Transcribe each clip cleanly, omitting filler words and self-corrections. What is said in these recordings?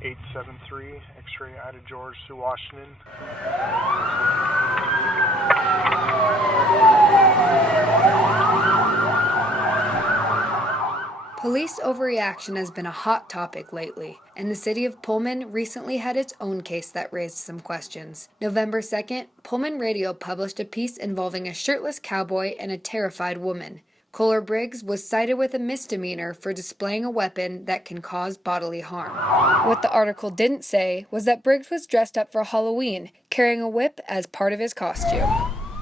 873, X-ray Ida George, Sue Washington. Police overreaction has been a hot topic lately, and the city of Pullman recently had its own case that raised some questions. November 2nd, Pullman Radio published a piece involving a shirtless cowboy and a terrified woman. Kohler Briggs was cited with a misdemeanor for displaying a weapon that can cause bodily harm. What the article didn't say was that Briggs was dressed up for Halloween, carrying a whip as part of his costume.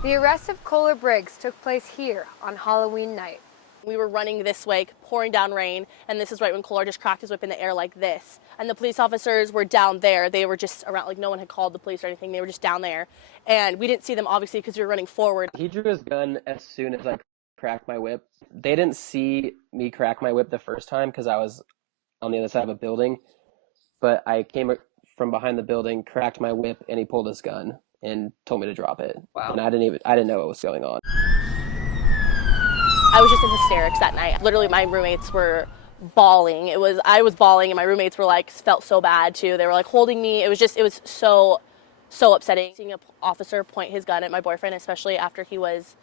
The arrest of Kohler Briggs took place here on Halloween night. We were running this way, pouring down rain, and this is right when Kohler just cracked his whip in the air like this. And the police officers were down there. They were just around, like no one had called the police or anything. They were just down there. And we didn't see them, obviously, because we were running forward. He drew his gun as soon as I cracked my whip. They didn't see me crack my whip the first time because I was on the other side of a building. But I came from behind the building, cracked my whip, and he pulled his gun and told me to drop it. Wow. And I didn't know what was going on. I was just in hysterics that night. Literally, my roommates were bawling. I was bawling, and my roommates were like, felt so bad too. They were like holding me. It was so upsetting. Seeing an officer point his gun at my boyfriend, especially after he was,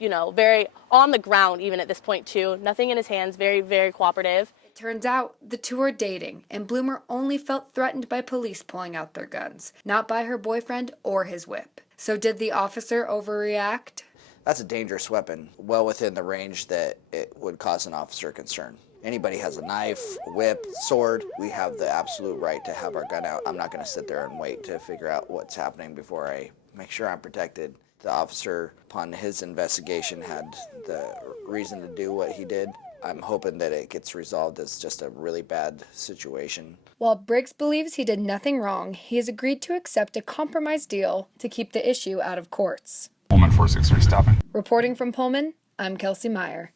very on the ground even at this point too. Nothing in his hands, very, very cooperative. It turns out the two are dating, and Bloomer only felt threatened by police pulling out their guns, not by her boyfriend or his whip. So did the officer overreact? That's a dangerous weapon, well within the range that it would cause an officer concern. Anybody has a knife, a whip, sword, we have the absolute right to have our gun out. I'm not going to sit there and wait to figure out what's happening before I make sure I'm protected. The officer, upon his investigation, had the reason to do what he did. I'm hoping that it gets resolved as just a really bad situation. While Briggs believes he did nothing wrong, he has agreed to accept a compromise deal to keep the issue out of courts. Pullman 463 stopping. Reporting from Pullman, I'm Kelsey Meyer.